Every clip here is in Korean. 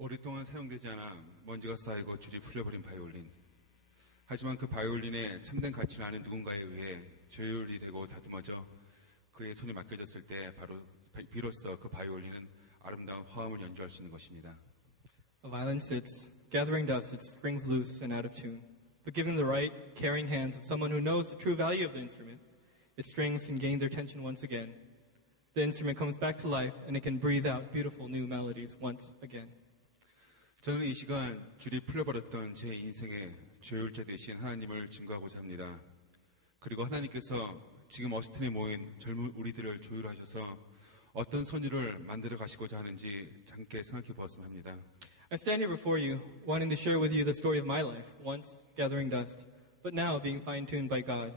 오랫동안 사용되지 않아 먼지가 쌓이고 줄이 풀려버린 바이올린. 하지만 그 바이올린에 참된 가치를 아는 누군가에 의해 조율이 되고 다듬어져 그의 손에 맡겨졌을 때 비로소 그 바이올린은 아름다운 화음을 연주할 수 있는 것입니다. A violin sits, gathering dust, its strings loose and out of tune. But given the right, caring hands of someone who knows the true value of the instrument, its strings can gain their tension once again. The instrument comes back to life and it can breathe out beautiful new melodies once again. 저는 이 시간 줄이 풀려버렸던 제 인생의 조율자 되신 하나님을 증거하고자 합니다. 그리고 하나님께서 지금 어스틴에 모인 젊은 우리들을 조율하셔서 어떤 선율을 만들어 가시고자 하는지 함께 생각해 보았으면 합니다. I stand here before you, wanting to share with you the story of my life, once gathering dust, but now being fine-tuned by God.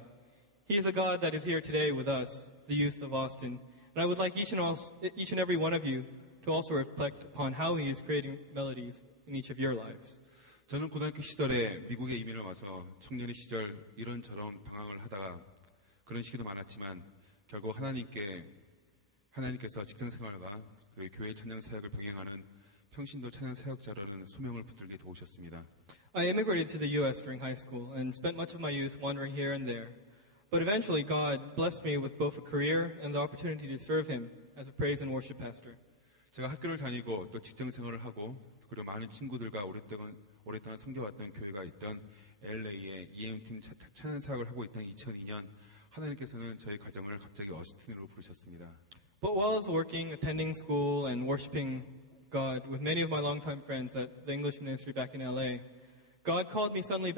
He is the God that is here today with us, the youth of Austin, and I would like each and every one of you to also reflect upon how He is creating melodies in each of your lives. 저는 고등학교 시절에 미국에 이민을 와서 청년의 시절 이런저런 방황을 하다가 그런 시기도 많았지만 결국 하나님께서 직장생활과 그리고 교회 찬양 사역을 병행하는 평신도 찬양 사역자라는 소명을 붙들게 도우셨습니다. I immigrated to the U.S. during high school and spent much of my youth wandering here and there. But eventually God blessed me with both a career and the opportunity to serve Him as a praise and worship pastor. 제가 학교를 다니고 또 직장생활을 하고 그리고 많은 친구들과 오랫동안 섬겨왔던 교회가 있던 LA의 EM팀 찬양 사역을 하고 있던 2002년 하나님께서는 저희 가정을 갑자기 어스틴으로 부르셨습니다. But while I was working, attending school and worshiping God with many of my longtime friends at the English ministry back in LA, God called me suddenly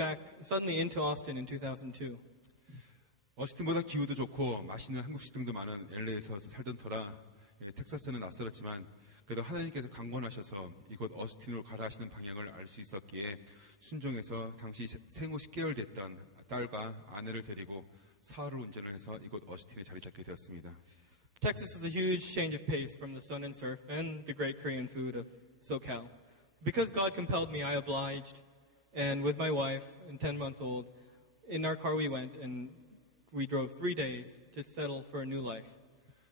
into Austin in 2002. 어스틴보다 기후도 좋고 맛있는 한국 식당도 많은 LA에서 살던 터라 텍사스는 낯설었지만 그래도 하나님께서 강권하셔서 이곳 어스틴으로 가라 하시는 방향을 알 수 있었기에 순종해서 당시 생후 10개월 됐던 딸과 아내를 데리고 사흘을 운전을 해서 이곳 어스틴에 자리 잡게 되었습니다. Texas was a huge change of pace from the sun and surf and the great Korean food of SoCal. Because God compelled me, I obliged, and with my wife and 10-month-old, in our car we went and we drove 3 days to settle for a new life.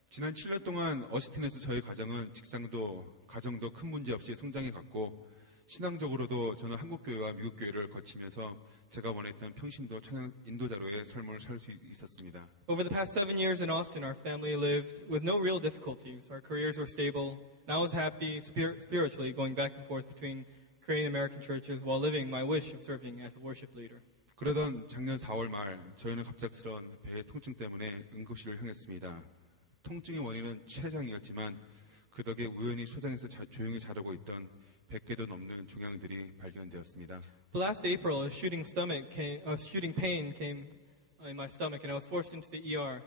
지난 7년 동안 어스틴에서 저희 가정은 직장도 가정도 큰 문제 없이 성장해 갔고 신앙적으로도 저는 한국 교회와 미국 교회를 거치면서 제가 원했던 평신도 찬양 인도자로의 삶을 살 수 있었습니다. Over the past 7 years in Austin, our family lived with no real difficulties. Our careers were stable, and I was happy spiritually going back and forth between Korean American churches while living my wish of serving as a worship leader. 그러던 작년 4월 말 저희는 갑작스러운 배의 통증 때문에 응급실을 향했습니다. 통증의 원인은 췌장이었지만 그 덕에 우연히 소장에서 조용히 자르고 있던 100개도 넘는 종양들이 발견되었습니다. But last April, a shooting pain came in my stomach, and I was forced into the ER.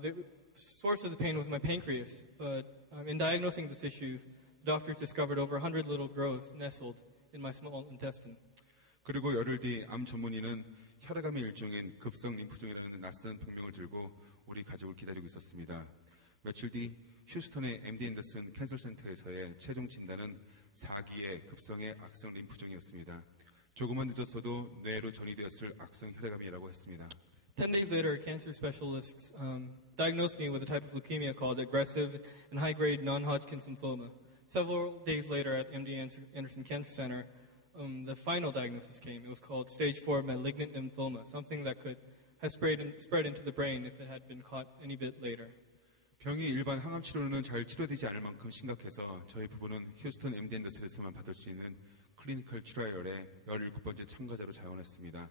The source of the pain was my pancreas, but in diagnosing this issue, the doctors discovered over 100 little growths nestled in my small intestine. 그리고 열흘 뒤 암 전문의는 혈액암의 일종인 급성 림프종이라는 낯선 병명을 들고 우리 가족을 기다리고 있었습니다. 며칠 뒤 휴스턴의 MD 앤더슨 캔서 센터에서의 최종 진단은 4기의 급성의 악성 림프종이었습니다. 조금만 늦었어도 뇌로 전이되었을 악성 혈액암이라고 했습니다. 10 days later, cancer specialists diagnosed me with a type of leukemia called aggressive and high-grade non-Hodgkin's lymphoma. Several days later at MD Anderson Cancer Center, the final diagnosis came. It was called stage 4 malignant lymphoma, something that could have spread into the brain if it had been caught any bit later. 병이 일반 항암 치료는 잘 치료되지 않을 만큼 심각해서 저희 부부는 휴스턴 MD 앤더슨에서만 받을 수 있는 클리니컬 트라이얼에 17번째 참가자로 자원했습니다.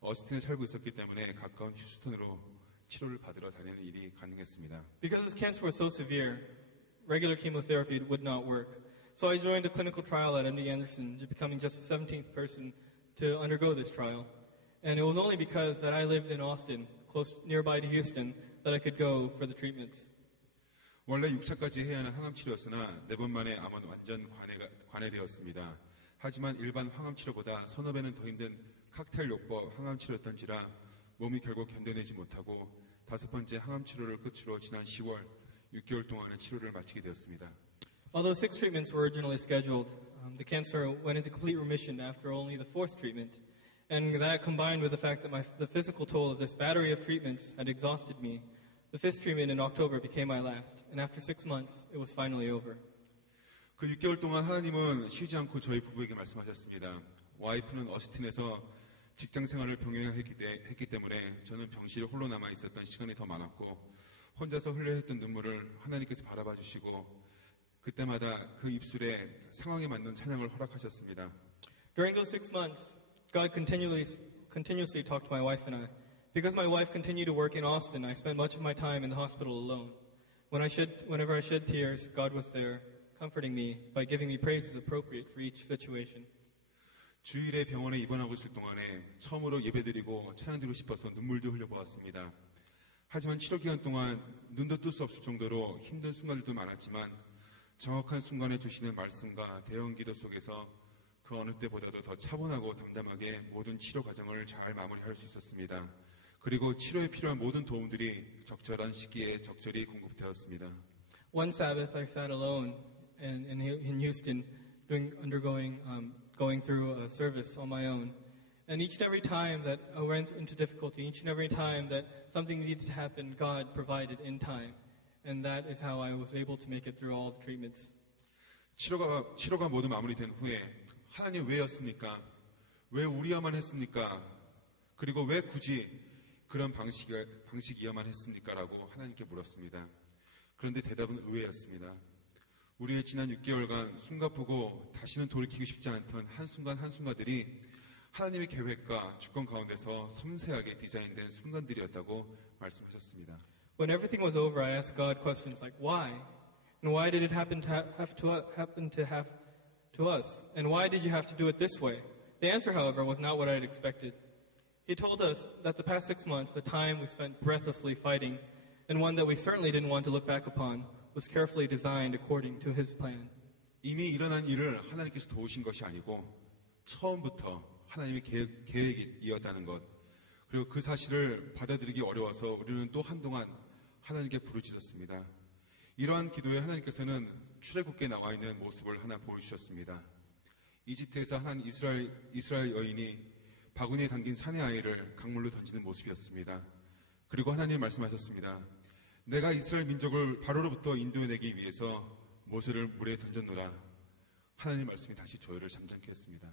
어스틴에 살고 있었기 때문에 가까운 휴스턴으로 치료를 받으러 다니는 일이 가능했습니다. Because this cancer was so severe, regular chemotherapy would not work. So I joined a clinical trial at MD Anderson, becoming just the 17th person to undergo this trial. And it was only because that I lived in Austin, nearby to Houston, that I could go for the treatments. 원래 6차까지 해야 하는 항암 치료였으나 4번 만에 암은 완전 관해되었습니다. 하지만 일반 항암 치료보다 서너 배는 더 힘든 칵테일 요법 항암 치료였던지라 몸이 결국 견뎌내지 못하고 5번째 항암 치료를 끝으로 지난 10월 6개월 동안의 치료를 마치게 되었습니다. Although 6 treatments were originally scheduled, the cancer went into complete remission after only the 4th treatment. And that combined with the fact that the physical toll of this battery of treatments had exhausted me, the 5th treatment in October became my last. And after 6 months, it was finally over. 그 6개월 동안 하나님은 쉬지 않고 저희 부부에게 말씀하셨습니다. 와이프는 어스틴에서 직장 생활을 병행했기 때문에 저는 병실에 홀로 남아 있었던 시간이 더 많았고 혼자서 흘려야 했던 눈물을 하나님께서 바라봐 주시고 그때마다 그 입술에 상황에 맞는 찬양을 허락하셨습니다. During those 6 months, God continuously talked to my wife and I. Because my wife continued to work in Austin, I spent much of my time in the hospital alone. Whenever I shed tears, God was there, comforting me by giving me praises appropriate for each situation. 주일에 병원에 입원하고 있을 동안에 처음으로 예배드리고 찬양드리고 싶어서 눈물도 흘려보았습니다. 하지만 치료 기간 동안 눈도 뜰 수 없을 정도로 힘든 순간들도 많았지만 정확한 순간에 주시는 말씀과 대형 기도 속에서 그 어느 때보다도 더 차분하고 담담하게 모든 치료 과정을 잘 마무리할 수 있었습니다. 그리고 치료에 필요한 모든 도움들이 적절한 시기에 적절히 공급되었습니다. One Sabbath, I sat alone in Houston, going through a service on my own. And each and every time that I went into difficulty, each and every time that something needed to happen, God provided in time. And that is how I was able to make it through all the treatments. 치료가 모두 마무리된 후에 하나님 왜였습니까? 왜 우리야만 했습니까? 그리고 왜 굳이 그런 방식이야만 했습니까? 라고 하나님께 물었습니다. 그런데 대답은 의외였습니다. 우리의 지난 6개월간 숨가쁘고 다시는 돌이키고 싶지 않던 한순간들이 하나님의 계획과 주권 가운데서 섬세하게 디자인된 순간들이었다고 말씀하셨습니다. When everything was over, I asked God questions like, why? And why did it happen to us? And why did you have to do it this way? The answer, however, was not what I had expected. He told us that the past 6 months, the time we spent breathlessly fighting, and one that we certainly didn't want to look back upon, was carefully designed according to His plan. 이미 일어난 일을 하나님께서 도우신 것이 아니고 처음부터 하나님의 계획이었다는 것, 그리고 그 사실을 받아들이기 어려워서 우리는 또 한동안 하나님께 부르짖었습니다. 이러한 기도에 하나님께서는 출애굽기에 나와 있는 모습을 하나 보여주셨습니다. 이집트에서 한 이스라엘 여인이 바구니에 담긴 사내 아이를 강물로 던지는 모습이었습니다. 그리고 하나님 말씀하셨습니다. 내가 이스라엘 민족을 바로로부터 인도해내기 위해서 모세를 물에 던졌노라. 하나님 말씀이 다시 저희를 잠잠케 했습니다.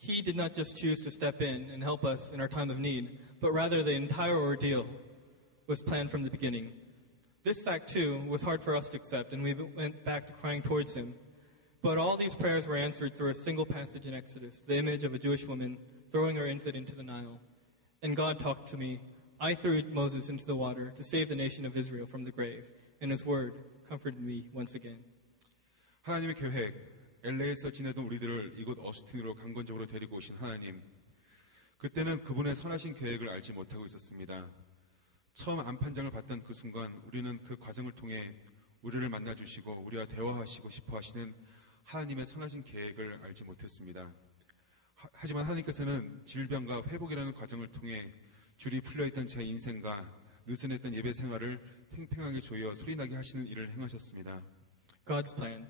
He did not just choose to step in and help us in our time of need, but rather the entire ordeal was planned from the beginning. This fact, too, was hard for us to accept, and we went back to crying towards Him. But all these prayers were answered through a single passage in Exodus, the image of a Jewish woman throwing her infant into the Nile. And God talked to me. I threw Moses into the water to save the nation of Israel from the grave, and His word comforted me once again. 하나님의 계획, LA에서 지내던 우리들을 이곳 어스틴으로 강권적으로 데리고 오신 하나님. 그때는 그분의 선하신 계획을 알지 못하고 있었습니다. 처음 안판장을 받던 그 순간 우리는 그 과정을 통해 우리를 만나주시고 우리와 대화하시고 싶어 하시는 하나님의 선하신 계획을 알지 못했습니다. 하지만 하나님께서는 질병과 회복이라는 과정을 통해 줄이 풀려있던 제 인생과 느슨했던 예배 생활을 팽팽하게 조여 소리나게 하시는 일을 행하셨습니다. God's plan.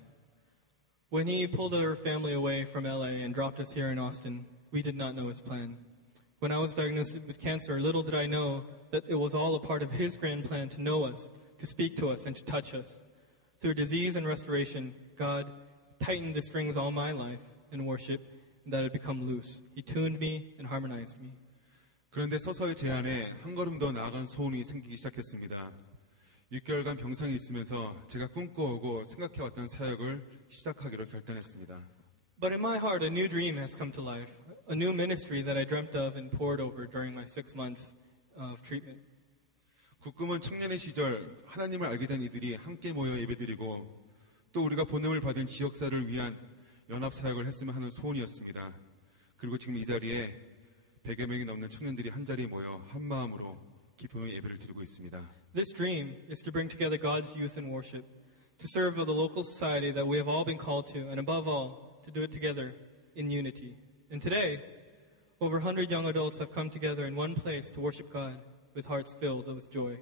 When He pulled our family away from LA and dropped us here in Austin, we did not know His plan. When I was diagnosed with cancer, little did I know that it was all a part of His grand plan to know us, to speak to us, and to touch us. Through disease and restoration, God tightened the strings all my life in worship, and that had become loose. He tuned me and harmonized me. 그런데 서서히 제 안에 한 걸음 더 나아간 소원이 생기기 시작했습니다. 6개월간 병상에 있으면서 제가 꿈꿔오고 생각해왔던 사역을 시작하기로 결단했습니다. But in my heart, a new dream has come to life, a new ministry that I dreamt of and poured over during my 6 months of treatment. 국금은 청년의 시절 하나님을 알게 된 이들이 함께 모여 예배드리고 또 우리가 본음을 받은 지역사를 위한 연합 사역을 했으면 하는 소원이었습니다. 그리고 지금 이 자리에 100여 명이 넘는 청년들이 한 자리에 모여 한 마음으로 기쁨의 예배를 드리고 있습니다. This dream is to bring together God's youth in worship, to serve the local society that we have all been called to, and above all, to do it together in unity. And today, over 100 young adults have come together in one place to worship God with hearts filled with joy.